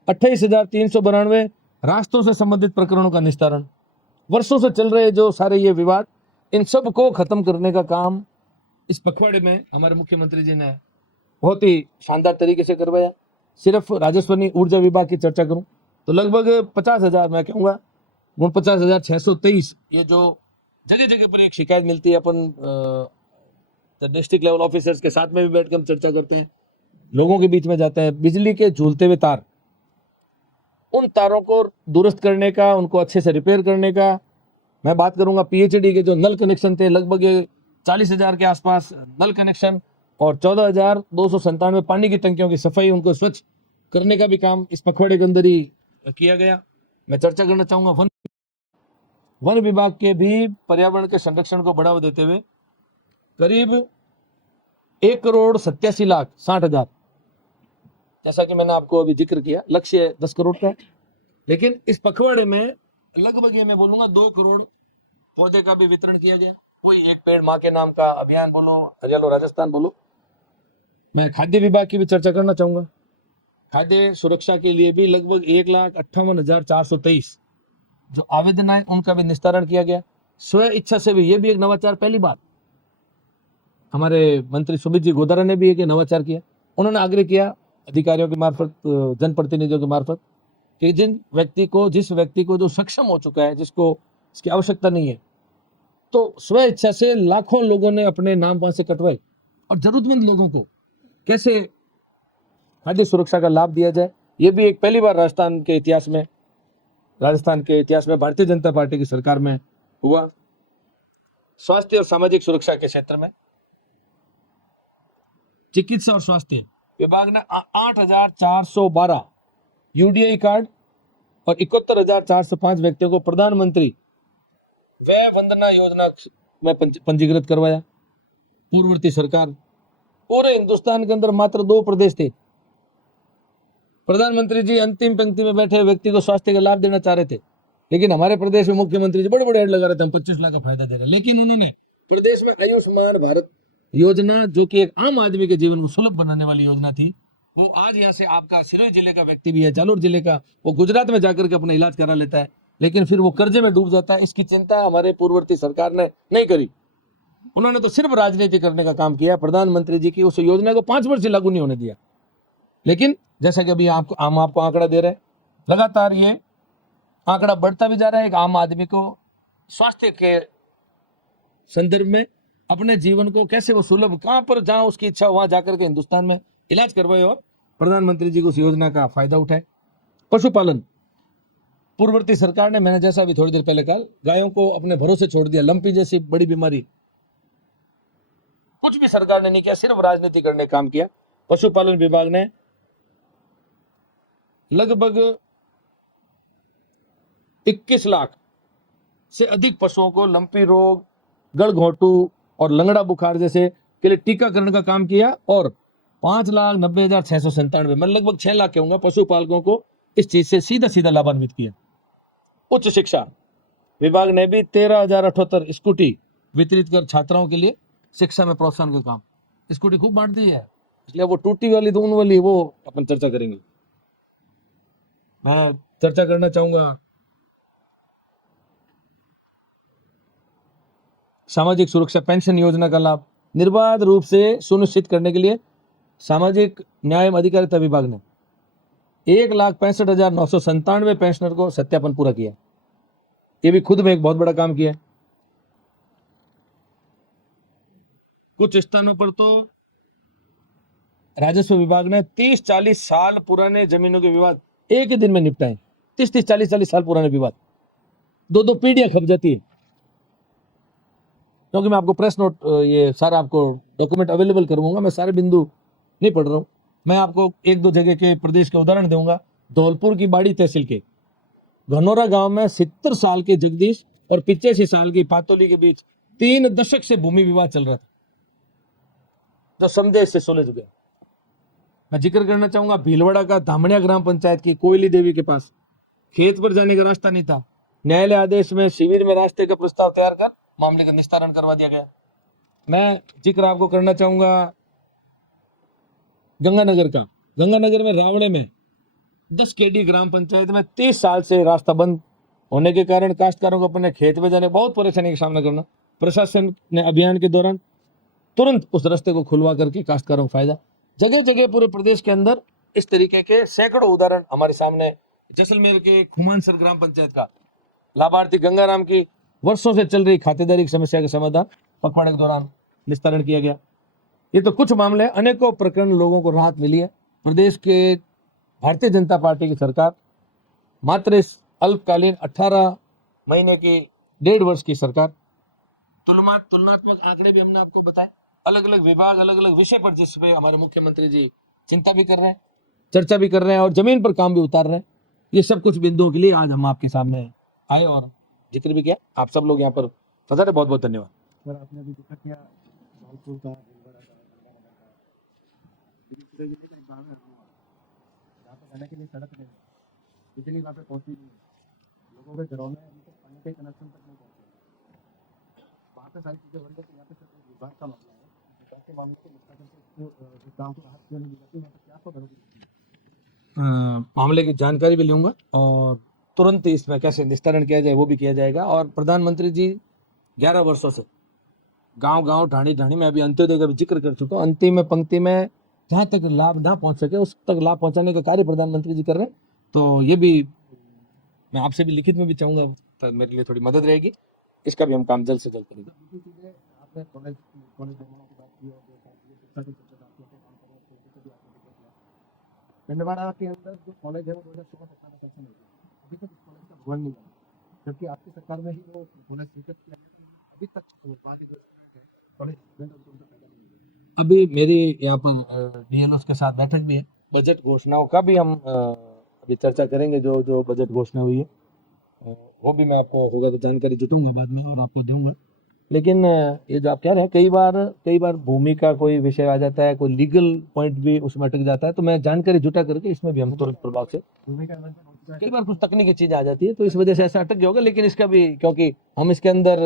28,392 रास्तों से संबंधित प्रकरणों का निस्तारण, वर्षों से चल रहे जो सारे ये विवाद, इन सब को खत्म करने का काम इस पखवाड़े में हमारे मुख्यमंत्री जी ने बहुत ही शानदार तरीके से करवाया। सिर्फ राजस्व नहीं, ऊर्जा विभाग की चर्चा करूं तो लगभग 50,000, मैं कहूँगा 49,623, ये जो जगह जगह पर एक शिकायत मिलती है, अपन डिस्ट्रिक्ट लेवल ऑफिसर्स के साथ में भी बैठकर हम चर्चा करते हैं, लोगों के बीच में जाते हैं, बिजली के झूलते हुए तार, उन तारों को दुरुस्त करने का, उनको अच्छे से रिपेयर करने का। मैं बात करूंगा PHD के जो नल कनेक्शन थे, लगभग 40,000 के आसपास नल कनेक्शन, और 14,297 पानी की टंकियों की सफाई, उनको स्वच्छ करने का भी काम इस पखवाड़े के अंदर ही किया गया। मैं चर्चा करना चाहूंगा वन विभाग के भी पर्यावरण के संरक्षण को बढ़ावा देते हुए करीब 1,87,60,000 जैसा कि मैंने आपको अभी जिक्र किया, लक्ष्य 10 करोड़ का है, लेकिन इस पखवाड़े में लगभग ये मैं बोलूंगा 2 करोड़ पौधे का भी वितरण किया गया। कोई एक पेड़ माँ के नाम का अभियान बोलो, हरियालो राजस्थान बोलो। मैं खाद्य विभाग की भी चर्चा करना चाहूंगा। खाद्य सुरक्षा के लिए भी लगभग 1,58,423 जो आवेदन आए उनका भी निस्तारण किया गया। स्व इच्छा से भी, ये भी एक नवाचार, पहली बार हमारे मंत्री सुमित जी गोदारा ने भी एक नवाचार किया। उन्होंने आग्रह किया अधिकारियों के मार्फत, जनप्रतिनिधियों के मार्फत, कि जिस व्यक्ति को जो सक्षम हो चुका है, जिसको इसकी आवश्यकता नहीं है, तो स्व इच्छा से लाखों लोगों ने अपने नाम वहां से कटवाए। और जरूरतमंद लोगों को कैसे खाद्य सुरक्षा का लाभ दिया जाए, ये भी एक पहली बार राजस्थान के इतिहास में भारतीय जनता पार्टी की सरकार में हुआ। स्वास्थ्य और सामाजिक सुरक्षा के क्षेत्र में चिकित्सा और स्वास्थ्य विभाग ने 8,412 यूडीआई कार्ड और 71,405 व्यक्तियों को प्रधानमंत्री वय वंदना योजना में पंजीकृत करवाया। पूर्ववर्ती सरकार, पूरे हिंदुस्तान के अंदर मात्र 2 प्रदेश थे, प्रधानमंत्री जी अंतिम पंक्ति में बैठे व्यक्ति को स्वास्थ्य का लाभ देना चाह रहे थे, लेकिन हमारे प्रदेश में मुख्यमंत्री जी बड़े बड़े ऐड लगा रहे थे, हम 25 लाख का फायदा दे रहे हैं। लेकिन उन्होंने प्रदेश में आयुष्मान भारत योजना, जो कि एक आम आदमी के जीवन को सुलभ बनाने वाली योजना थी, वो आज यहाँ से आपका सिरोही जिले का व्यक्ति भी है, जालोर जिले का, वो गुजरात में जाकर के अपना इलाज करा लेता है, लेकिन फिर वो कर्जे में डूब जाता है। इसकी चिंता हमारे पूर्ववर्ती सरकार ने नहीं करी। उन्होंने तो सिर्फ राजनीति करने का काम किया। प्रधानमंत्री जी की उस योजना को 5 वर्ष से लागू नहीं होने दिया। लेकिन जैसा कि अभी हम आपको आंकड़ा दे रहे हैं, लगातार ये आंकड़ा बढ़ता भी जा रहा है। एक आम आदमी को स्वास्थ्य के संदर्भ में अपने जीवन को कैसे वो सुलभ, कहां पर जहां उसकी इच्छा वहां जाकर के हिंदुस्तान में इलाज करवाए और प्रधानमंत्री जी को उस योजना का फायदा उठाए। पशुपालन, पूर्ववर्ती सरकार ने, मैंने जैसा अभी थोड़ी देर पहले कहा, गायों को अपने भरोसे छोड़ दिया। लंपी जैसी बड़ी बीमारी, कुछ भी सरकार ने नहीं किया, सिर्फ राजनीति करने का काम किया। पशुपालन विभाग ने लगभग 21 लाख से अधिक पशुओं को लंपी रोग, गलघोंटू और लंगड़ा बुखार जैसे के लिए टीकाकरण का काम किया और 5,90,697, मैं लगभग 6 लाख कहूंगा, पशुपालकों को इस चीज से सीधा सीधा लाभान्वित किया। उच्च शिक्षा विभाग ने भी 13,078 स्कूटी वितरित कर छात्राओं के लिए शिक्षा में प्रोत्साहन का काम, स्कूटी खूब बांट दी है, इसलिए वो टूटी वाली दून वाली वो अपन चर्चा करेंगे। मैं चर्चा करना चाहूंगा सामाजिक सुरक्षा पेंशन योजना का लाभ निर्बाध रूप से सुनिश्चित करने के लिए सामाजिक न्याय एवं अधिकारिता विभाग ने 1,65,997 पेंशनर को सत्यापन पूरा किया। ये भी खुद में एक बहुत बड़ा काम किया। कुछ स्थानों पर तो राजस्व विभाग ने 30-40 साल पुराने जमीनों के विवाद एक ही दिन में निपटाए। 30-30, 40-40 साल पुराने विवाद, 2-2 पीढ़ियां खप जाती है। क्योंकि मैं आपको प्रेस नोट, ये सारा आपको डॉक्यूमेंट अवेलेबल करूंगा, मैं सारे बिंदु नहीं पढ़ रहा हूं। मैं आपको 1-2 जगह के प्रदेश के उदाहरण दूंगा। धौलपुर की बाड़ी तहसील के घनौरा गांव में 70 साल के जगदीश और 85 साल की पातोली के बीच 3 दशक से भूमि विवाद चल रहा था, जो समझे इससे सुलझ गया। मैं जिक्र करना चाहूंगा भीलवाड़ा का धामणिया ग्राम पंचायत की कोयली देवी के पास खेत पर जाने का रास्ता नहीं था, न्यायालय आदेश में शिविर में रास्ते का प्रस्ताव तैयार कर मामले का निस्तारण करवा दिया गया। मैं जिक्र आपको करना चाहूंगा गंगानगर का। गंगानगर में रावणे में 10 केडी ग्राम पंचायत में 30 साल से रास्ता बंद होने के कारण काश्तकारों को अपने खेत में जाने बहुत परेशानी का सामना करना। प्रशासन ने अभियान के दौरान तुरंत उस रास्ते को खुलवा करके काश्तकारों को फायदा। जगह जगह पूरे प्रदेश के अंदर इस तरीके के सैकड़ों उदाहरण हमारे सामने। जैसलमेर के खुमानसर ग्राम पंचायत का लाभार्थी गंगाराम की वर्षों से चल रही खातेदारी की समस्या का समाधान पखवाड़े के दौरान निस्तारण किया गया। ये तो कुछ मामले, अनेकों प्रकरण लोगों को राहत मिली है। प्रदेश के भारतीय जनता पार्टी की सरकार मात्र इस अल्पकालीन 18 महीने की 1.5 वर्ष की सरकार, तुलनात्मक आंकड़े भी हमने आपको बताए, अलग अलग विभाग, अलग अलग विषय पर जिस पे हमारे मुख्यमंत्री जी चिंता भी कर रहे हैं, चर्चा भी कर रहे हैं और जमीन पर काम भी उतार रहे हैं। ये सब कुछ बिंदुओं के लिए आज हम आपके सामने आए और जिक्र भी किया। आप सब लोग यहाँ पर पधारे, बहुत बहुत धन्यवाद। सर, आपने अभी जिक्र किया धौलपुर का, भीलवाड़ा का, गंगानगर का, लेकिन पूरे जिले में गाँव में जाने के लिए सड़क नहीं है, बिजली वहाँ पे पहुँची नहीं है, लोगों के घरों में अभी तक पानी के कनेक्शन तक नहीं पहुँचे। वहाँ पे सारी चीज़ें हो रही है, तो यहाँ पे सिर्फ विभाग का मामला है। विभाग के मामले को निपटा करके जो गाँव को राहत क्यों नहीं मिल जाती, वहाँ पे क्या आपको घरों की मामले की जानकारी भी लूंगा और तुरंत ही इसमें कैसे निस्तारण किया जाए वो भी किया जाएगा। और प्रधानमंत्री जी 11 वर्षों से गांव गांव ढाणी ढाणी में अभी अंत्योदय का भी जिक्र कर चुका हूँ, अंतिम पंक्ति में जहां तक लाभ ना पहुंच सके उस तक लाभ पहुंचाने का कार्य प्रधानमंत्री जी कर रहे हैं। तो ये भी मैं आपसे भी लिखित में भी चाहूंगा, तो मेरे लिए थोड़ी मदद रहेगी, इसका भी हम काम जल्द से जल्द करेंगे। दूसरी चीज़ें आपने कॉलेज निर्माणों की बात की और शिक्षा के क्षेत्र में आप लोग काम कर रहे हैं, तो भी आपने जिक्र किया। पिंडवाड़ा के अंदर जो कॉलेज है वो 2016 तक का सेक्शन है, अभी तक इस कॉलेज का भवन नहीं बना, जबकि आपकी सरकार में ही वो कॉलेज स्वीकृत किया गया, अभी तक बाकी जो कॉलेज स्टूडेंट उनको फायदा नहीं मिला। अभी मेरी यहाँ पर डीएलओ के साथ बैठक भी है, बजट घोषणाओं का भी हम अभी चर्चा करेंगे। जो जो बजट घोषणा हुई है वो भी मैं आपको होगा तो जानकारी जुटूंगा बाद में और आपको दूंगा। लेकिन ये जो आप कह रहे हैं, कई बार भूमि का कोई विषय आ जाता है, कोई लीगल पॉइंट भी उसमें अटक जाता है, तो मैं जानकारी जुटा करके इसमें भी हम तुरंत प्रभाव से, भूमि का इन्वेंशन हो चुका है, कई बार कुछ तकनीकी चीज आ जाती है तो इस वजह से ऐसा अटक गया होगा। लेकिन इसका भी, क्योंकि हम इसके अंदर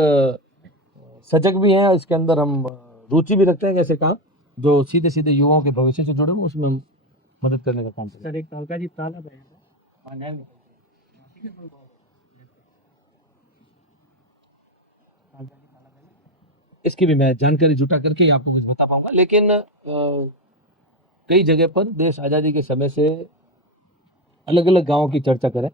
सजग भी हैं, इसके अंदर हम रुचि भी रखते हैं, कैसे काम जो सीधे सीधे युवाओं के भविष्य से जुड़े हुए उसमें हम मदद करने का काम करें। सर एक तालका जी तालाब है वहाँ न्याय मिलता है, तालका जी तालाब है ना। इसकी भी मैं जानकारी जुटा करके ही आपको कुछ बता पाऊंगा। लेकिन कई जगह पर देश आज़ादी के समय से अलग अलग गांवों की चर्चा करें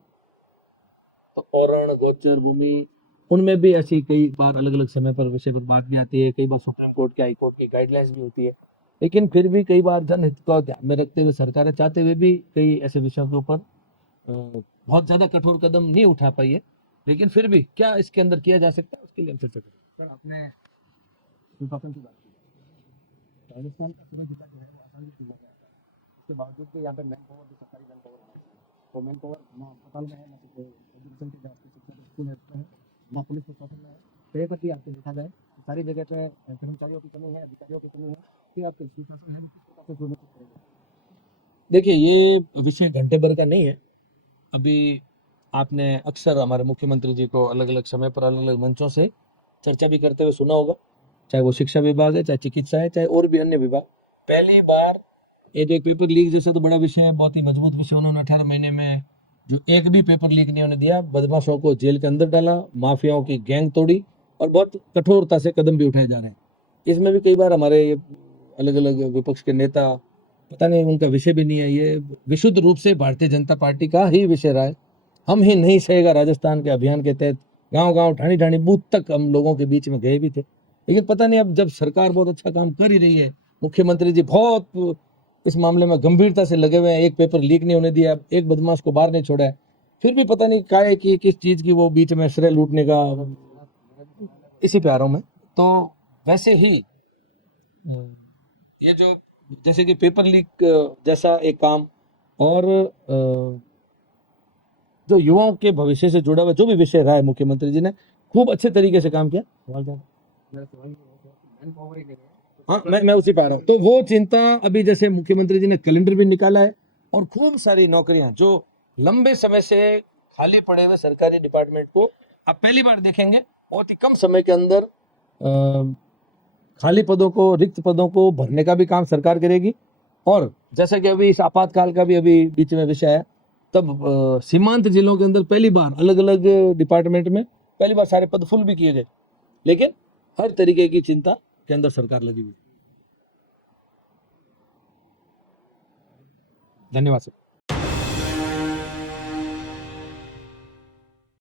तो औरण गोचर भूमि, उनमें भी ऐसी कई बार अलग अलग समय पर विषय पर बात भी आती है, कई बार सुप्रीम कोर्ट की हाई कोर्ट की गाइडलाइंस भी होती है। लेकिन फिर भी कई बार जनहित को ध्यान में रखते हुए सरकारें चाहते हुए भी कई ऐसे विषयों के ऊपर बहुत ज्यादा कठोर कदम नहीं उठा पाई है। लेकिन फिर भी क्या इसके अंदर किया जा सकता है, उसके लिए हम चर्चा करें। सर आपने सुशासन की बात की, राजस्थान का पूरा जिला जो है वो आसानी से चुना गया था, उसके बावजूद भी यहाँ पे मैन पावर भी सरकारी मैन पावर है, तो मैन पावर ना अस्पताल में है, ना एजुकेशन के शिक्षा के स्कूल है उसमें है, ना पुलिस प्रशासन में है। तो ये पर भी आपको देखा जाए सारी जगह पे कर्मचारियों की कमी है, अधिकारियों की कमी है, कि आपके सुशासन है तो सुनिश्चित करेंगे। देखिए, ये विषय घंटे भर का नहीं है। अभी आपने अक्सर हमारे मुख्यमंत्री जी को अलग अलग समय पर अलग अलग मंचों से चर्चा भी करते हुए सुना होगा, चाहे वो शिक्षा विभाग है, चाहे चिकित्सा है, चाहे और भी अन्य विभाग। पहली बार ये जो एक पेपर लीक जैसा तो बड़ा विषय है, बहुत ही मजबूत विषय, उन्होंने 18 महीने में जो एक भी पेपर लीक नहीं होने दिया, बदमाशों को जेल के अंदर डाला, माफियाओं की गैंग तोड़ी और बहुत कठोरता से कदम भी उठाए जा रहे हैं। इसमें भी कई बार हमारे अलग अलग विपक्ष के नेता, पता नहीं उनका विषय भी नहीं है, ये विशुद्ध रूप से भारतीय जनता पार्टी का ही विषय रहा है। हम ही नहीं सहेगा राजस्थान के अभियान के तहत गांव गांव ढाणी ढाणी बूथ तक हम लोगों के बीच में गए भी थे। लेकिन पता नहीं, अब जब सरकार बहुत अच्छा काम कर ही रही है, मुख्यमंत्री जी बहुत इस मामले में गंभीरता से लगे हुए हैं, एक पेपर लीक नहीं होने दिया, एक बदमाश को बाहर नहीं छोड़ा है, फिर भी पता नहीं काहे कि किस चीज की वो बीच में श्रेय लूटने का, इसी पे आ रहा हूं मैं। तो वैसे ही ये जो जैसे कि पेपर लीक जैसा एक काम और जो युवाओं के भविष्य से जुड़ा हुआ जो भी विषय रहा है, मुख्यमंत्री जी ने खूब अच्छे तरीके से काम किया। मेरा सवाल ये है कि मैन पावर ही नहीं है, हाँ, मैं उसी पे आ रहा हूँ। तो वो चिंता अभी जैसे मुख्यमंत्री जी ने कैलेंडर भी निकाला है और खूब सारी नौकरियां जो लंबे समय से खाली पड़े हुए सरकारी डिपार्टमेंट को आप पहली बार देखेंगे, बहुत ही कम समय के अंदर खाली पदों को, रिक्त पदों को भरने का भी काम सरकार करेगी। और जैसा कि अभी इस आपातकाल का भी अभी बीच में विषय है, तब सीमांत जिलों के अंदर पहली बार अलग अलग डिपार्टमेंट में पहली बार सारे पद फुल भी किए गए। लेकिन हर तरीके की चिंता के अंदर सरकार लगी हुई। धन्यवाद सर।